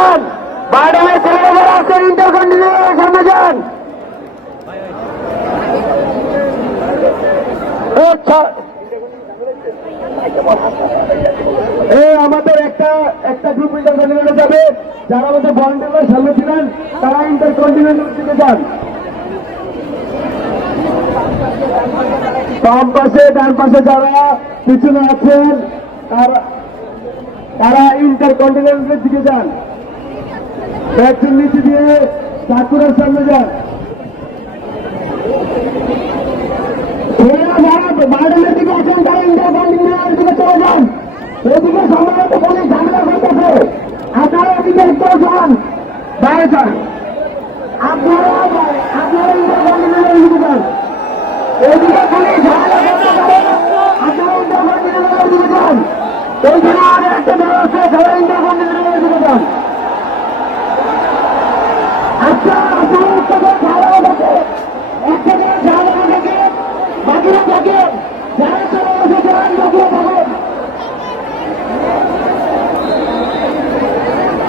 যান। বারডামের ছেলেরা যারা আছেন ইন্টারকন্টিনেন্টাল সামনে যান। আমাদের একটা একটা গ্রুপ ইন্টারকন্টিনেন্টাল যাবে। যারা আমাদের ভলেন্টিয়ার সামনে ছিলেন, তারা ইন্টারকন্টিনেন্টাল দিকে যান। বাম পাশে, ডান পাশে যারা পিছনে আছেন, তারা তারা ইন্টারকন্টিনেন্টালের দিকে যান। ব্যাগটির নিচে দিয়ে ঠাকুরের সামনে যান। আপনারা আপনারা আপনারা যান। ওইখানে আর একটা দল আছে যারা ইন্টারকন্টিনেন্টালের দিকে যান আচ্ছা আপনারা একটা দল ঝামেলা দেখে একটা দল ঝামেলা দেখে বাকিরা থাকে যারা চলে এসেছে বাকিরা থাকেন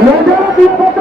মেজর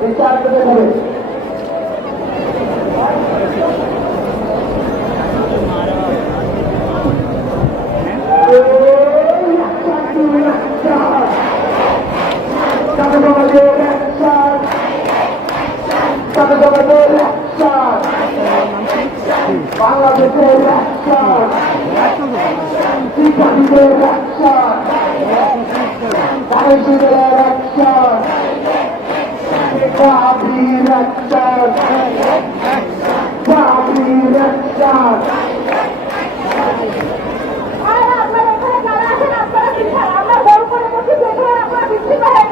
বিচার পেতে হবে। বাংলাদেশের রাষ্ট্র রাষ্ট্র রাষ্ট্র চাকরি রাষ্ট্র আপনারা এখানে যারা বড় করে বলছি আপনারা বৃষ্টি হয়ে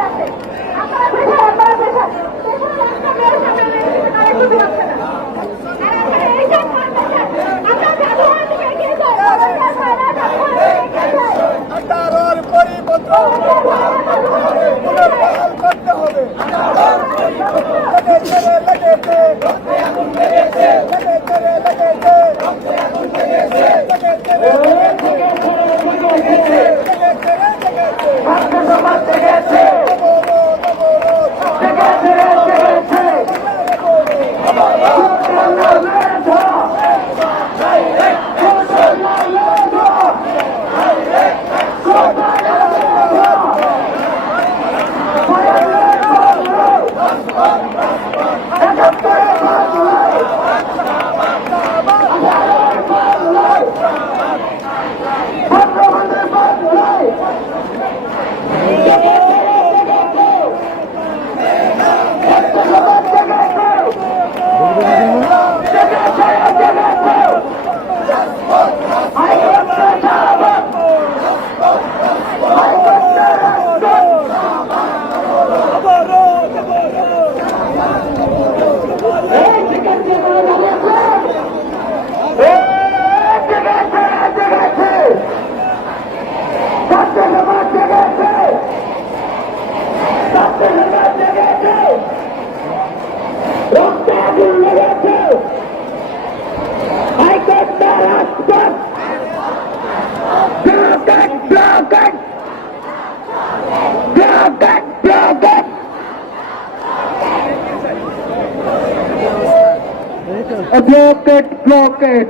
Block it, block it.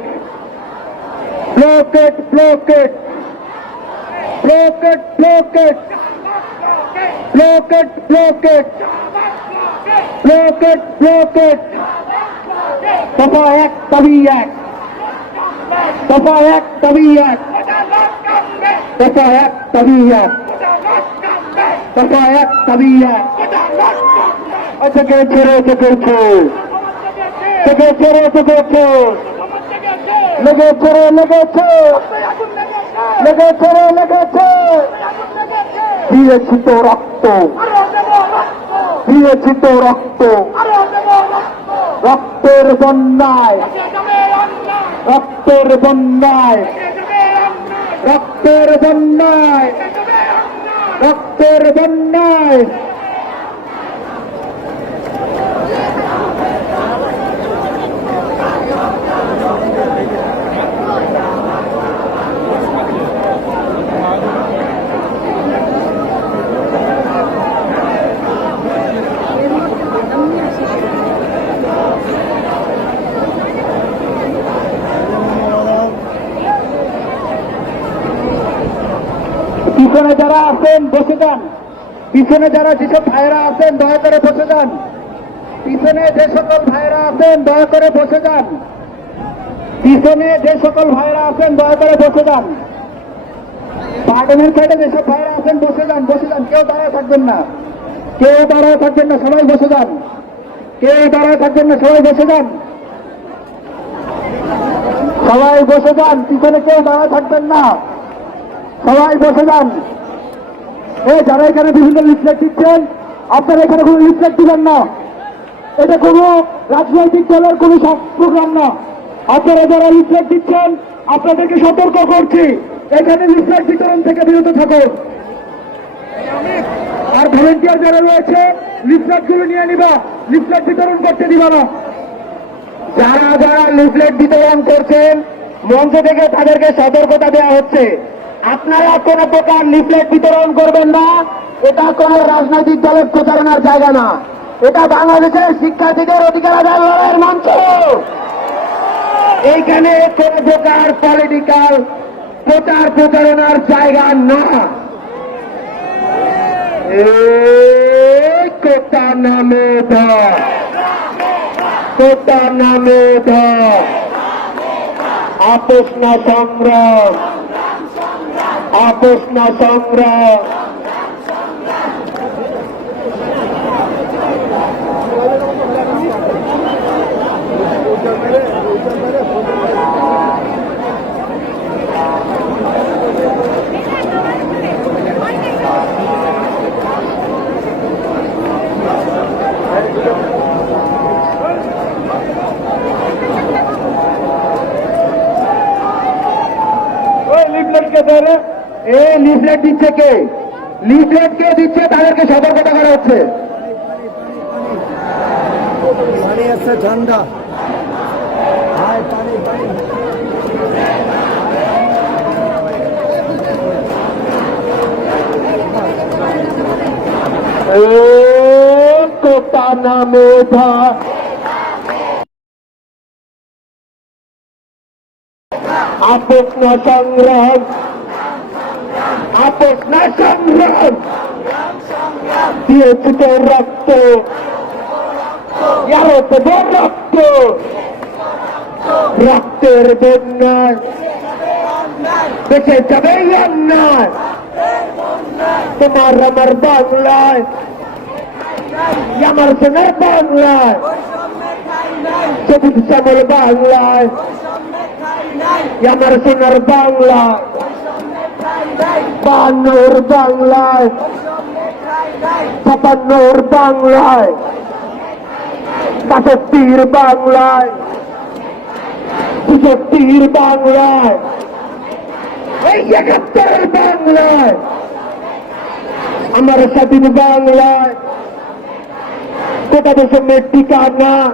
Block it, block it. Block it, block it. Block it, block it. Block it, block it. দফা এক তবেই এক দফা এক তবেই এক দফা এক তবেই এক দফা এক তবেই এক থেকে ছেড়ে থেকেছে থেকে ছেড়ে থেকেছে লেগেছে রে লেগেছে লেগেছে রে লেগেছে দিয়েছি তো রক্ত দিয়েছি তো রক্ত রক্তের বন্যায় রক্তের বন্যায় রক্তের বন্যায় রক্তের বন্যায় পিছনে যারা আছেন, বসে যান। পিছনে যারা যেসব ভাইরা আছেন, দয়া করে বসে যান। পিছনে যে সকল ভাইরা আছেন, দয়া করে বসে যান। পিছনে যে সকল ভাইরা আছেন, দয়া করে বসে যান। সাইডে যেসব ভাইরা আছেন, বসে যান বসে যান। কেউ দাঁড়ায় থাকবেন না। কেউ দাঁড়ায় থাকবেন না, সবাই বসে যান। কেউ দাঁড়ায় থাকবেন না, সবাই বসে যান। সবাই বসে যান, পিছনে কেউ দাঁড়ায় থাকবেন না। সবাই বসে যান। যারা এখানে বিভিন্ন লিফলেট দিচ্ছেন, আপনারা এখানে কোনো লিফলেট দিবেন না। এটা কোনো রাজনৈতিক দলের কোনো প্রোগ্রাম না। আপনারা যারা লিফলেট দিচ্ছেন, আপনাদেরকে সতর্ক করছি, এখানে লিফলেট বিতরণ থেকে বিরত থাকুন। আর ভলেন্টিয়ার যারা রয়েছে লিফলেটগুলো নিয়ে নিবা। লিফলেট বিতরণ করতে দিবা না। যারা যারা লিফলেট বিতরণ করছেন, মঞ্চ থেকে তাদেরকে সতর্কতা দেওয়া হচ্ছে। আপনারা কোন প্রকার লিফলেট বিতরণ করবেন না। এটা কোন রাজনৈতিক দলের প্রচারণার জায়গা না। এটা বাংলাদেশের শিক্ষার্থীদের অধিকার আদায় লড়াইয়ের মঞ্চ। এইখানে কোন প্রকার পলিটিক্যাল প্রচার প্রচারণার জায়গা না। কোটা নামে কোটা নামে আপোষ না সংগ্রাম আপোষ না সংগ্রাম লিফলেট কে দেবে এ লিফলেট দিচ্ছে কে? লিফলেট কে দিচ্ছে? তাদেরকে সতর্কতা করা হচ্ছে। ঠান্ডা পানি পানি। এ কোটা নামে ধর আপোষ সংগ্রাম না সংগ্রাম দিয়েছি তোর রক্ত ইয়ারো তো তোর রক্ত রক্তের বন্যায় বেঁচে যাবে এই অন্যায় তোমার আমার বাংলায় আমার সোনার বাংলায় সবুজ শ্যামল বাংলায় আমার সোনার বাংলা বান্নর বাংলায়। ছাপান্নর বাংলায়। বাষট্টির বাংলায়। ছেষট্টির বাংলায়। এই একাত্তরের বাংলায়। আমার স্বাধীন বাংলায়। গোটা দেশের ঠিকানা।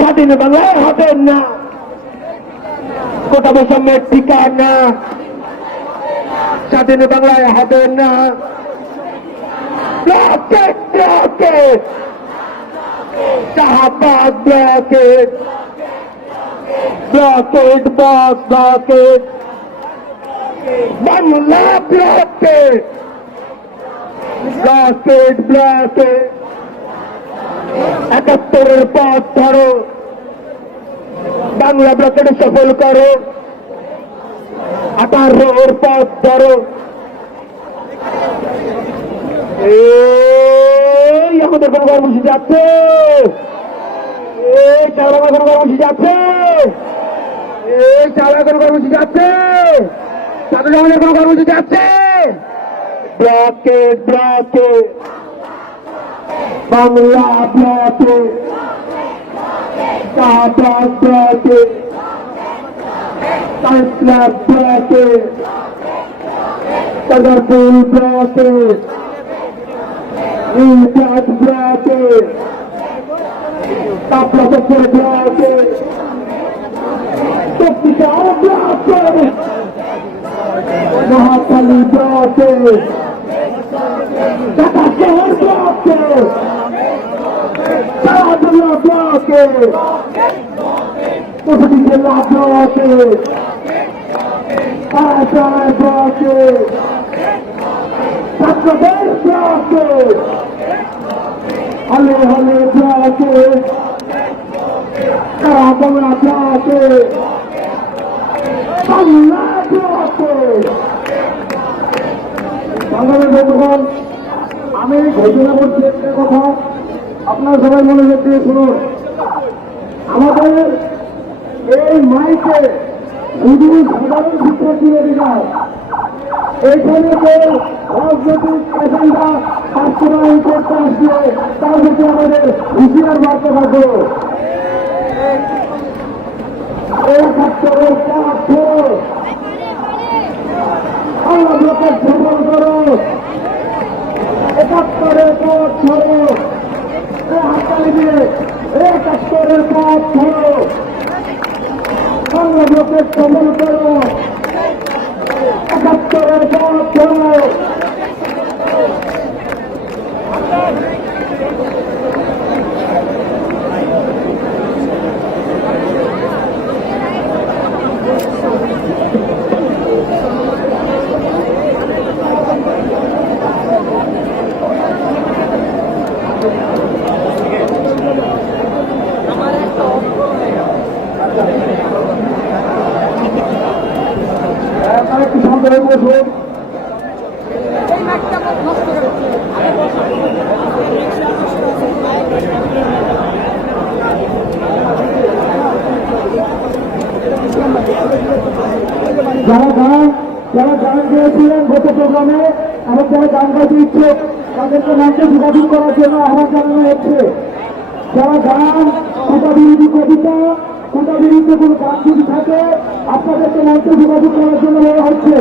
স্বাধীন বাংলায় হবে না। গোটা দেশের ঠিকানা। স্বাধীন বাংলায় হবে না। Blockade blockade Shahbag blockade blockade boss blockade Bangla blockade blockade blockade একাত্তরের পথ ধরো, বাংলা ব্লকেট সফল করো। আঠারোর পথ ধরো। আমাদের কোন কর্মসূচি যাচ্ছে। এই, চালা কোন কর্মসূচি যাচ্ছে। এই, চালা কোন কর্মসূচি যাচ্ছে। তাদের আমাদের কোন কর্মসূচি যাচ্ছে। ব্লকে ব্লকে। বাংলা ব্লকে। কাবাগ ব্লকে কাঁচলা ব্লকে সদরপুর ব্লকে ইনচার্জ ব্লকে দপ্তর ব্লকে শক্তিশাল ব্লকে মহাকালী ব্লকে ঢাকা শহর ব্লকে প্রতিটি জেলা ব্লকে পাড়ায় ব্লকে ছাত্রদের ব্লকে হলে হলে ব্লকে সারা বাংলা ব্লকে বাংলা ব্লকে বাংলাদেশ বন্ধুগণ আমি ঘোষণা করছি একটা কথা আপনারা সবাই মনে দিয়ে শুনুন, আমাদের এই মাইকে শুধু সাধারণ শিক্ষার্থী অধিকার এইখানে যে রাজনৈতিক এজেন্ডা তার প্রতি আমাদের হুঁশিয়ার বার্তা থাকব একাত্তরের কাজ করো আল্লাহ লোকের ভ্রমণ করো। একাত্তরের পথ ধরো হাততালি দিয়ে একাত্তরের পথ ধরো লোকের ভ্রমণ করো। একাত্তরের পথ ধরো প্রোগ্রামে আমার যারা গান গাইতে ইচ্ছুক তাদেরকে মঞ্চে যোগাযোগ করার জন্য আহ্বান জানানো হচ্ছে যারা গান কোটা বিরোধী কবিতা বিরুদ্ধে কোনো গান যদি থাকে আপনাদেরকে মঞ্চে যোগাযোগ করার জন্য বলা হচ্ছে।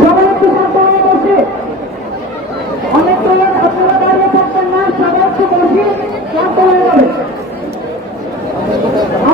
সবাই একটু সাবধানে বসে অনেক লোক আপনারা দাঁড়িয়ে থাকবেন না সবাই একটু বসে ক্লান্ত হয়ে যাবে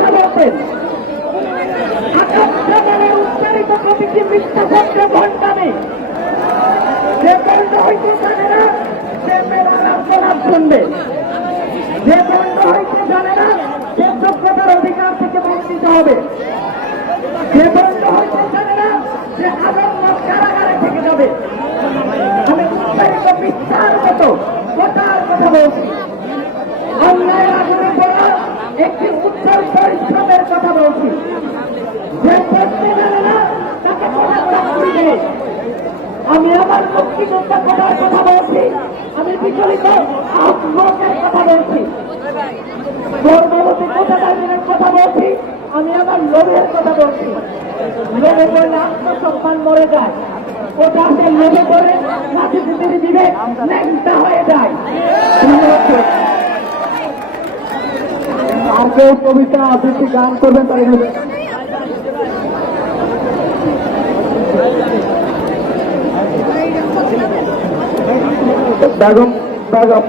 কথা বলতেন আকাশে উচ্চারিত প্রতিটি মিথ্যা সত্য ঘন্টানে যে দণ্ড হইতে জানে না, সে মেধার আন্দোলন শুনবে। যে দণ্ড হইতে জানে না, সে যোগ্যতার অধিকার থেকে বঞ্চিত হবে। যে দণ্ড হইতে জানে না, সে আদর্শ কারাগারে থেকে যাবে। আমি উচ্চারিত মিথ্যার মতো, কথার কথা বলছি। অন্যায় একটি উত্তর পরিশ্রমের কথা বলছি। যে পড়তে জানে না, তাকে আমি আমার মুক্তিযোদ্ধা করার কথা বলছি। আমি বিচলিত আত্মকের কথা বলছি। গর্ভবতী কোটাদারিনের কথা বলছি। আমি আমার লোভের কথা বলছি। লোভে পড়লে আত্মসম্মান মরে যায়। ওটা সে লোভে পড়ে রাজনীতির বিবেক হয়ে যায়। কেউ কবিতা আবৃত্তি গান করবেন, তাই বেগম বেগম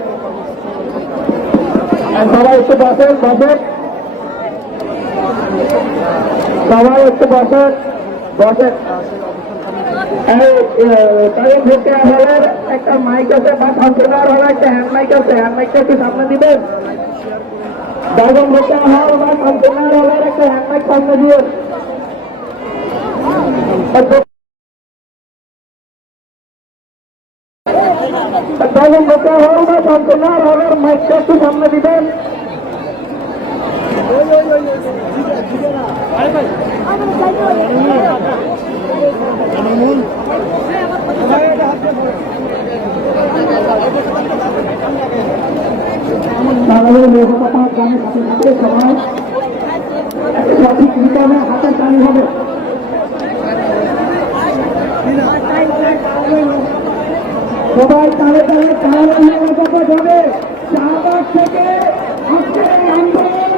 সবাই একটু বসেন বসেন সবাই একটু বসেন বসেন একটা মাইক আছে, বা কন্ট্রোলার হলে একটা হ্যান্ড মাইক আছে হ্যান্ড মাইকটা একটু সামনে দিবেন? বেগম ভোটে হল বা কন্ট্রোলার হলের একটা হ্যান্ড মাইক সামনে দিয়ে। বেগম ভোটে হল বা কন্ট্রোলার হলের মাইকটা একটু সামনে দিবেন বাংলাদেশের লেখকতা গানের সাথে সাথে সবাই একটা সঠিক রিটার্নে হাতের টানি হবে সবাই তালে তালে তাহলে নিরাপত্তা যাবে শাহবাগ থেকে আজকের এই আন্দোলন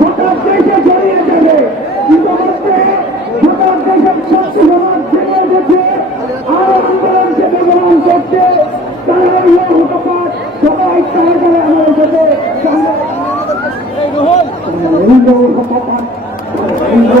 গোটা দেশে ছড়িয়ে যাবে ইতিমধ্যে গোটা দেশের ছাত্র সমাজ জেনে গেছে আরও আন্দোলনকে বিবরণ করছে তারা ইয়ে হতপাত সবাই তালে তালে আমাদের সাথে হিন্দু হতপাত হিন্দু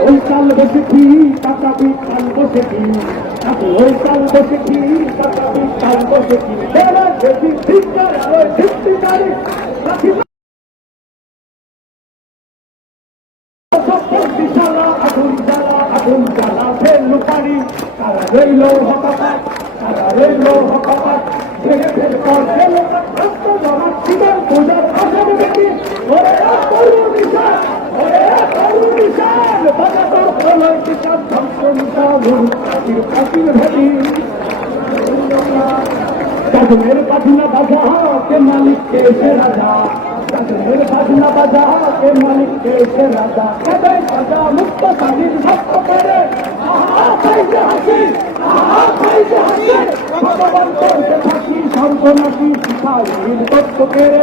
ওই কাল বসেছি টাকা বি কাল বসেছি ওই কাল বসেছি টাকা বি ঠিক করে ঠিক করে লুকারি তারা রইল হতাপাত তারা রইল হতাপাত ভেঙে ফেলে পর গেল রক্ত জমা কাশ্মীর পাঠিনা বাজা কে মালিক কে সে রাজা। কাশ্মীর পাঠিনা বাজা কে মালিক কে সে রাজা। সবাই বাজা মুক্ত স্বাধীন ভক্ত করে। আহা কেড়ে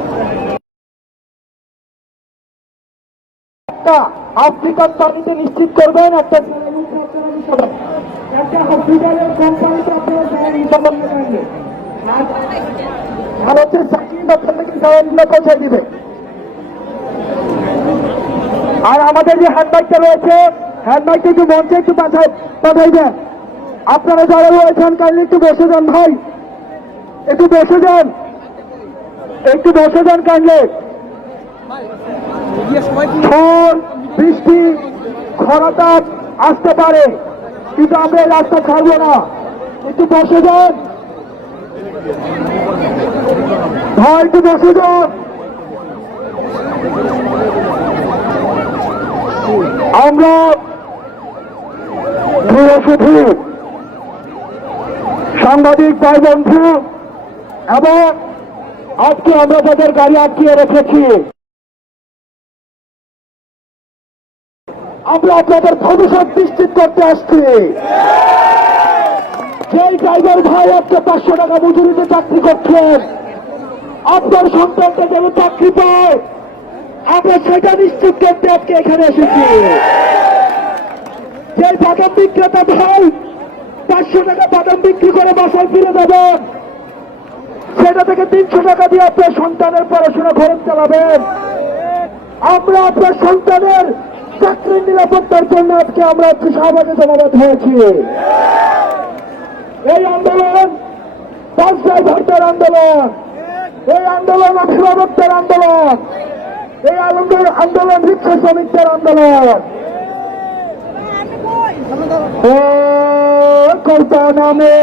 একটা আফ্রিকান পানিতে নিশ্চিত করবেন, একটা আর আমাদের যে হ্যান্ডবাইকটা রয়েছে হ্যান্ডবাইকটা একটু মঞ্চে একটু পাঠাই পাঠাই দেন। আপনারা যারা রয়েছেন কাইন্ডলি একটু বসে যান ভাই। একটু বসে যান। একটু বসে যান কাইন্ডলি ঝড় বৃষ্টি, খরাতাপ আসতে পারে, কিন্তু আমরা রাস্তা ছাড়বো না। একটু বসে যান। ভাই একটু বসে যান। আমরা শুধু সাংবাদিক ভাই বন্ধু, এবং আজকে আমরা তাদের গাড়ি আটকিয়ে রেখেছি আমরা আপনাদের ভবিষ্যৎ নিশ্চিত করতে আসছি। যেই ড্রাইভার ভাই আজকে পাঁচশো টাকা মজুরিতে চাকরি করছেন, আপনার সন্তানটা যেন চাকরি পায়, আমরা সেটা নিশ্চিত করতে আজকে এখানে এসেছি। যে বাদাম বিক্রেতা ভাই পাঁচশো টাকা বাদাম বিক্রি করে বাসায় ফিরে যাবেন, সেটা থেকে তিনশো টাকা দিয়ে আপনার সন্তানের পড়াশোনা খরচ চালাবেন। আমরা আপনার সন্তানের চাকরির নিরাপত্তার জন্য আজকে আমরা শাহবাগে জমাবাদ হয়েছি। এই আন্দোলন বাস ড্রাইভারদের আন্দোলন, এই আন্দোলন অভিভাবকদের আন্দোলন, এই আন্দোলন আন্দোলন রিক্সা শ্রমিকদের আন্দোলন। কর্তা নামে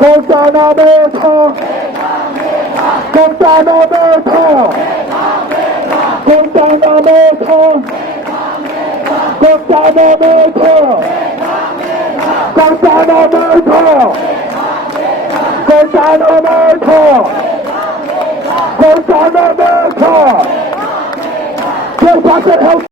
কর্তা নামে কর্তা নামে Cortana Meta! Cortana Meta! Cortana Meta! Cortana Meta! Cortana Meta! Go back and help!